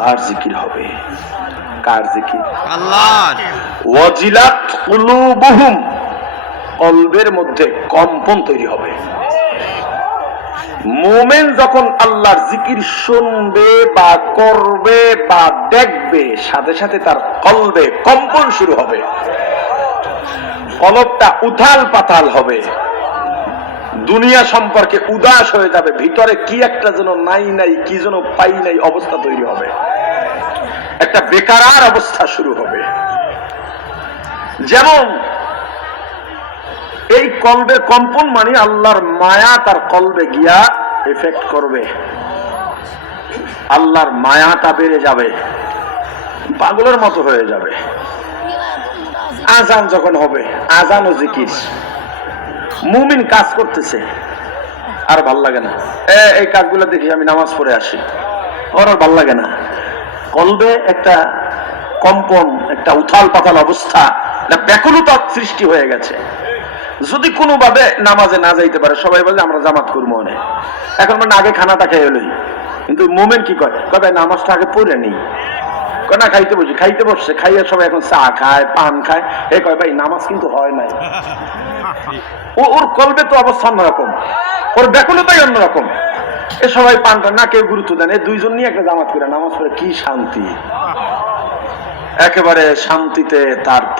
আল্লাহর জিকির হবে। কার জিকির? আল্লাহর। ওয়াজিলাত কুলুবুহুম, কলবের মধ্যে কম্পন তৈরি হবে। মুমিন যখন আল্লাহর জিকির শুনবে বা করবে বা দেখবে, সাথে সাথে তার কলবে কম্পন শুরু হবে, কলবটা উথাল পাতাল হবে, দুনিয়া সম্পর্কে উদাস হয়ে যাবে, ভিতরে কি একটা যেন নাই নাই, কি যেন পাই নাই অবস্থা তৈরি হবে, একটা বেকারার অবস্থা শুরু হবে। যেমন এই কলবের কম্পন মানে আল্লাহর মায়া তার কলবে গিয়া এফেক্ট করবে, আল্লাহর মায়াটা বেড়ে যাবে, পাগলের মতো হয়ে যাবে। আজান যখন হবে, আজান ও জিকির, মুমিন কাজ করতেছে আর ভাল লাগে না, এই কাজগুলো দেখি আমি নামাজ পড়ে আসি, ওর আর ভাল লাগে না, কলবে একটা কম্পন, একটা উথাল পাতাল অবস্থা, ব্যাকুলতা সৃষ্টি হয়ে গেছে। যদি কোনোভাবে নামাজে না যাইতে পারে, সবাই বলে আমরা জামাত করবো অনেক, এখন মানে আগে খানাটা খেয়ে এলোই, কিন্তু মোমেন কি কয়, ভাই নামাজটা আগে পড়ে নি, না খাইতে বসি, খাইতে বসছে, খাইয়ে সবাই এখন চা খায়, পান খায়, এ কয় ভাই নামাজ কিন্তু হয় নাই। ওর কলবে তো অবস্থা অন্যরকম, ওর ব্যাকুলতাই অন্যরকম। এ সবাই পানটা না কেউ গুরুত্ব দেন, এই দুইজন নিয়ে একটা জামাত করে নামাজ পড়ে কি শান্তি, একেবারে শান্তিতে তার